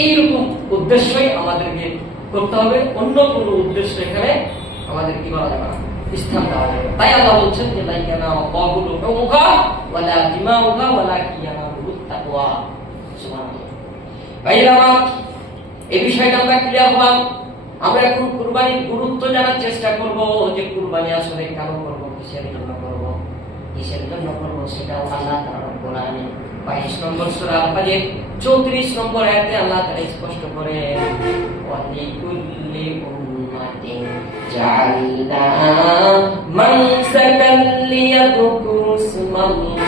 এইরকম উদ্দেশ্যই আমাদেরকে করতে হবে, অন্য কোনো উদ্দেশ্য এখানে আমাদের কি করা যাবে না, স্থান দেওয়া যাবে। তাই আল্লাহ বলছেন যে লাইকানা ওয়াগুলু হুমুকা ওয়ালা দিমাউকা ওয়ালা কিয়ানাবুত তাকওয়া। সুবহানাল্লাহ। ভাইরা আমার, এই বিষয়টা আমরা ক্লিয়ার হলাম। আমরা এখন কুরবানির গুরুত্ব জানার চেষ্টা করব, যে কুরবানি আসলে কেন করব, কিসের জন্য করব, কিসের জন্য করব, সেটাও আল্লাহ তাআলা কোরআনে 22 নম্বর সূরা আল-ফাজর 34 নম্বর আয়াতে আল্লাহ তাআলা স্পষ্ট করে ওয়ালিকুল্লি উম্মাতিন জাআলনা মানসাকাল লিয়াযকুরু ইসমাল্লাহি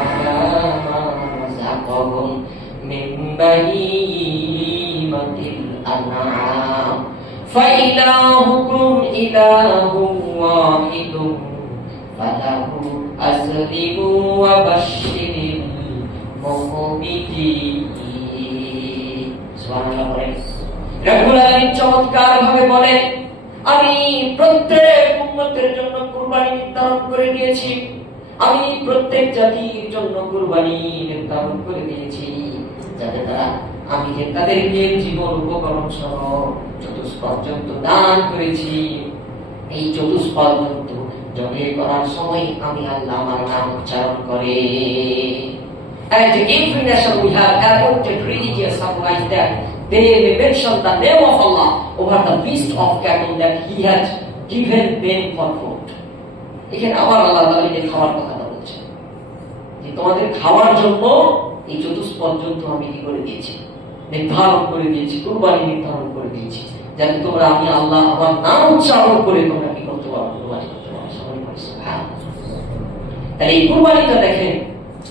আলা মা রাযাকাহুম মিন বাহিমাতিল আনআম ফাইলাহুকুম ইলাহুম ওয়াহিদুন ফালাহু আসলিমু ওয়া বাশশিরিল মুমিনিন। সুবহানাল্লাহ। রব্বুল আলামিন চমৎকার ভাবে বলেন, আমি প্রত্যেক উম্মতের জন্য কুরবানি নির্ধারণ করে দিয়েছি, আমি প্রত্যেক জাতির জন্য কুরবানি নির্ধারণ করে দিয়েছি, যাতে তারা আমি যে তাদেরকে জীবন উপকরণ সহ চতুষ্পদ জন্তু দান করেছি, এই চতুষ্পদ জন্তু জবাই করার সময় আমি আল্লাহ আমার নাম উচ্চারণ করে। And every nation we have appointed religious sacrifice that they may mention the name of Allah over the beast of cattle that He has given them for food. এখানে আবার আল্লাহ তাআলা এই খাওয়ার কথা বলছেন, যে তোমাদের খাওয়ার জন্য এই চতুষ্পদ জন্তু আমি কি করে দিয়েছি, নির্ধারণ করে দিয়েছি, কুরবানি নির্ধারণ করে দিয়েছি, যাতে তোমরা আমি আল্লাহ আমার নাম উচ্চারণ করে তোমরা কি করতে পারো, কুরবানি করতে পারো। তাহলে এই কুরবানিটা দেখেন,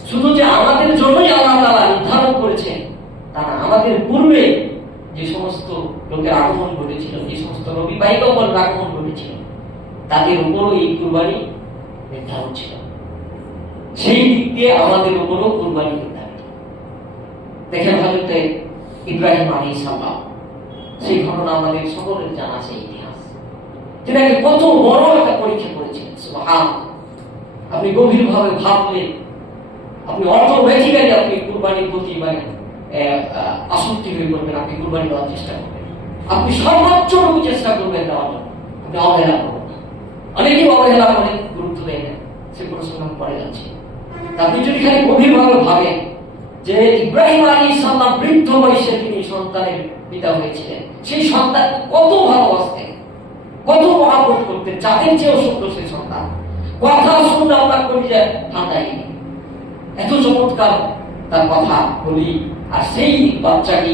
শুধু যে আমাদের জন্যই আল্লাহ তাআলা নির্ধারণ করেছেন তা না, আমাদের পূর্বে যে সমস্ত লোকের আগমন ঘটেছিল, যে সমস্ত নবী পয়গম্বরের আগমন ঘটেছিল, তাদের উপরও এই কুরবানি নির্ধারণ ছিল। সেই দিক দিয়ে আমাদের উপরও কুরবানি নির্ধারিত। দেখেন হযরত ইব্রাহিম আলাইহিস সালাম, সেই ঘটনা আমাদের সকলের জানা আছে, ইতিহাস। তিনি কত বড় একটা পরীক্ষা করেছেন। সুবহানাল্লাহ। আপনি গভীরভাবে ভাবলে আপনি অটোমেটিক্যালি আপনি কুরবানির প্রতি মানে আসক্তি হয়ে পড়বেন, আপনি কুরবানি দেওয়ার চেষ্টা করবেন, আপনি সর্বোচ্চটুকু চেষ্টা করবেন দেওয়ার জন্য, আপনি অবহেলা করবেন না। অনেকেই অবহেলা করে, গুরুত্ব দেয় না, সে প্রশ্ন পড়ে যাচ্ছে। আপনি যদি খালি গভীরভাবে ভাবেন যে ইব্রাহিম আলাইহিস সালাম বৃদ্ধ বয়সে তিনি সন্তানের পিতা হয়েছিলেন, সেই সন্তান কত ভালোবাসতেন, কত মহব্বত করতেন, যাদের চেয়েও ছোট সেই সন্তান, কথা শুনলে আপনার কলিজা ঠান্ডা এত চমৎকার তার কথা বলি, আর সেই বাচ্চাকে